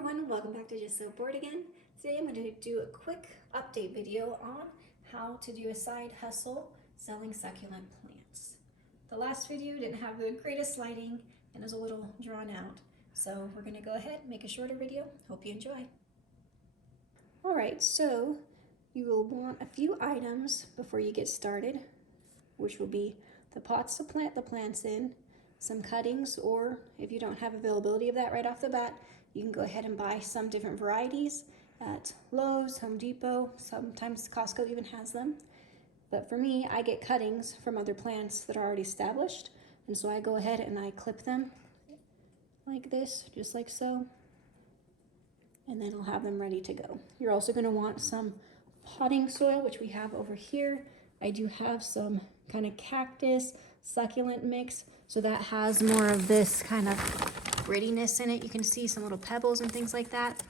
everyone, welcome back to Just So Bored again. Today I'm going to do a quick update video on how to do a side hustle selling succulent plants. The last video didn't have the greatest lighting and is a little drawn out, so we're going to go ahead and make a shorter video. Hope you enjoy. Alright, so you will want a few items before you get started, which will be the pots to plant the plants in, some cuttings, or if you don't have availability of that right off the bat, you can go ahead and buy some different varieties at Lowe's, Home Depot, sometimes Costco even has them. But for me, I get cuttings from other plants that are already established, and so I go ahead and I clip them like this, just like so, and then I'll have them ready to go. You're also going to want some potting soil, which we have over here. I do have some kind of cactus succulent mix, so that has more of this kind of grittiness in it. You can see some little pebbles and things like that.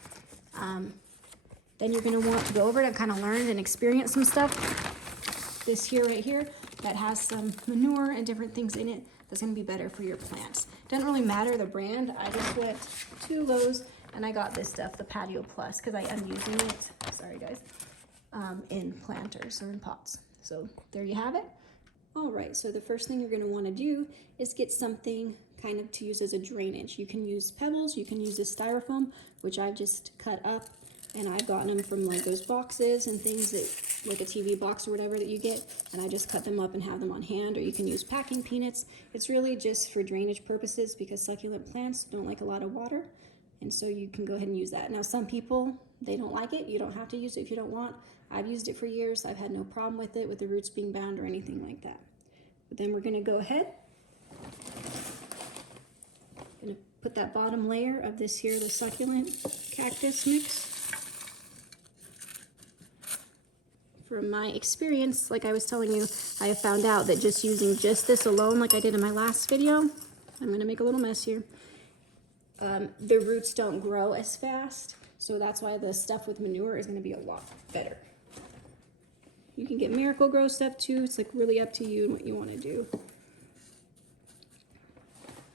Then you're going to want to go over to kind of learn and experience some stuff. This here right here that has some manure and different things in it that's going to be better for your plants. Doesn't really matter the brand. I just went to Lowe's and I got this stuff, the Patio Plus, because I am using it, sorry guys, in planters or in pots. So there you have it. All right, so the first thing you're going to want to do is get something kind of to use as a drainage. You can use pebbles, you can use this styrofoam, which I've just cut up, and I've gotten them from like those boxes and things that, like a TV box or whatever that you get, and I just cut them up and have them on hand, or you can use packing peanuts. It's really just for drainage purposes because succulent plants don't like a lot of water, and so you can go ahead and use that. Now some people, they don't like it. You don't have to use it if you don't want. I've used it for years. I've had no problem with it, with the roots being bound or anything like that. But then we're gonna go ahead, gonna put that bottom layer of this here, the succulent cactus mix. From my experience, like I was telling you, I have found out that just using just this alone, like I did in my last video, I'm gonna make a little mess here, the roots don't grow as fast. So that's why the stuff with manure is gonna be a lot better. You can get Miracle-Gro stuff too. It's like really up to you and what you want to do.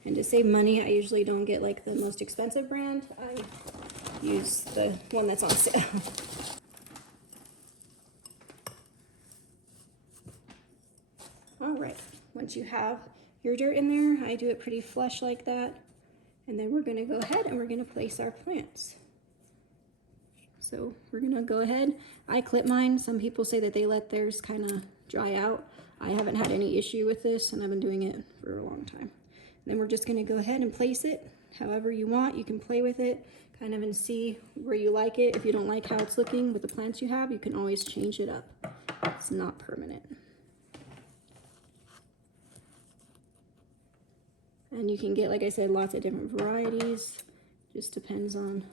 And to save money, I usually don't get like the most expensive brand. I use the one that's on sale. All right, once you have your dirt in there, I do it pretty flush like that. And then we're going to go ahead and we're going to place our plants. So we're gonna go ahead. I clip mine. Some people say that they let theirs kind of dry out. I haven't had any issue with this and I've been doing it for a long time. And then we're just gonna go ahead and place it however you want. You can play with it kind of and see where you like it. If you don't like how it's looking with the plants you have, you can always change it up. It's not permanent. And you can get, like I said, lots of different varieties. Just depends on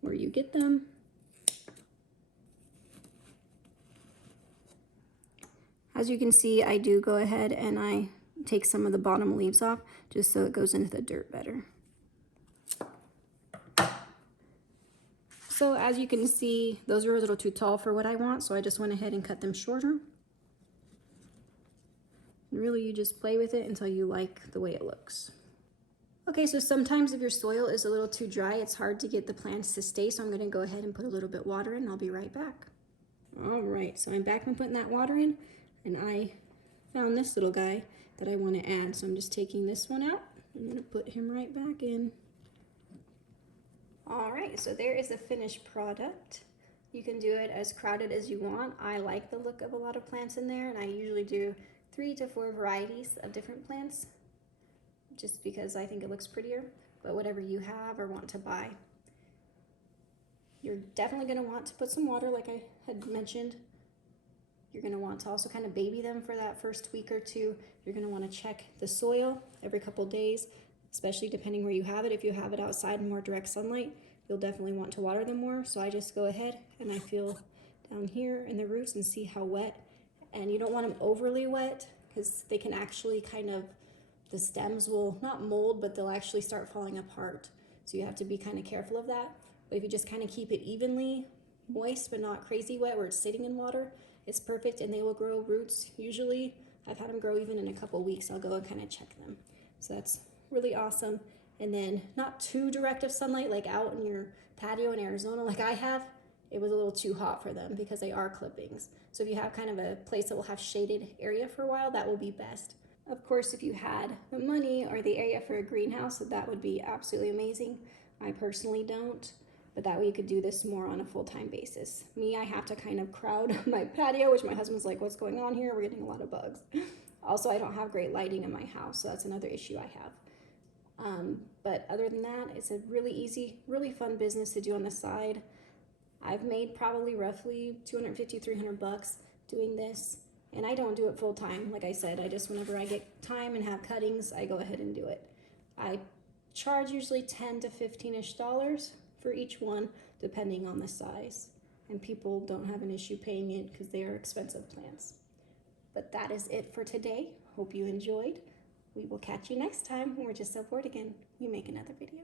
where you get them. As you can see, I do go ahead and I take some of the bottom leaves off just so it goes into the dirt better. So as you can see, those are a little too tall for what I want, so I just went ahead and cut them shorter. And really you just play with it until you like the way it looks. Okay, so sometimes if your soil is a little too dry, it's hard to get the plants to stay, so I'm gonna go ahead and put a little bit water in. I'll be right back. All right, so I'm back from putting that water in, and I found this little guy that I wanna add. So I'm just taking this one out. I'm gonna put him right back in. All right, so there is the finished product. You can do it as crowded as you want. I like the look of a lot of plants in there, and I usually do 3 to 4 varieties of different plants, just because I think it looks prettier, but whatever you have or want to buy. You're definitely gonna want to put some water, like I had mentioned. You're gonna want to also kind of baby them for that first week or two. You're gonna wanna check the soil every couple days, especially depending where you have it. If you have it outside in more direct sunlight, you'll definitely want to water them more. So I just go ahead and I feel down here in the roots and see how wet. And you don't want them overly wet because they can actually kind of, the stems will not mold, but they'll actually start falling apart. So you have to be kind of careful of that. But if you just kind of keep it evenly moist, but not crazy wet where it's sitting in water, it's perfect, and they will grow roots. Usually, I've had them grow even in a couple weeks. I'll go and kind of check them. So that's really awesome. and then not too direct of sunlight like out in your patio in Arizona like I have. It was a little too hot for them because they are clippings. So if you have kind of a place that will have shaded area for a while, that will be best. Of course, if you had the money or the area for a greenhouse, that would be absolutely amazing. I personally don't, but that way you could do this more on a full-time basis. Me, I have to kind of crowd my patio, which my husband's like, what's going on here? We're getting a lot of bugs. Also, I don't have great lighting in my house, so that's another issue I have. But other than that, it's a really easy, really fun business to do on the side. I've made probably roughly 250, 300 bucks doing this, and I don't do it full time. Like I said, I just, whenever I get time and have cuttings, I go ahead and do it. I charge usually 10 to 15-ish dollars for each one, depending on the size. And people don't have an issue paying it because they are expensive plants. But that is it for today. Hope you enjoyed. We will catch you next time when we're just so bored again. We make another video.